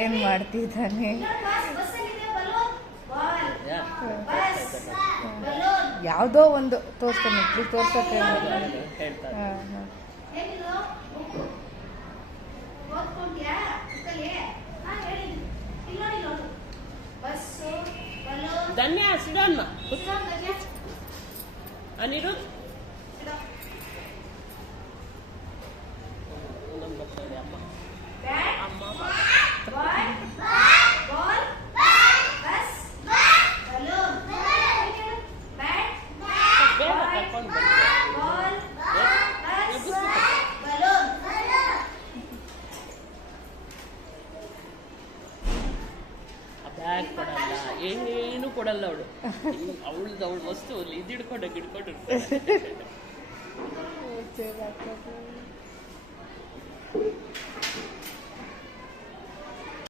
ಏನ್ ಮಾಡ್ತಿದ್ದಾನೆ? ಯಾವುದೋ ಒಂದು ತೋರಿಸ್ತಾನೆ, ತೋರ್ಸಕ್ಕೆ. ಧನ್ಯ ಸಿಡೋಣ ಅನಿರುದ್ಧ್ ಬ್ಯಾಗ್ ಕೊಡಲ್ಲ, ಏನು ಕೊಡಲ್ಲ ಅವಳು. ಅವಳು ವಸ್ತು ಇದಿಡ್ಕೊಂಡು ಇಟ್ಕೊಂಡು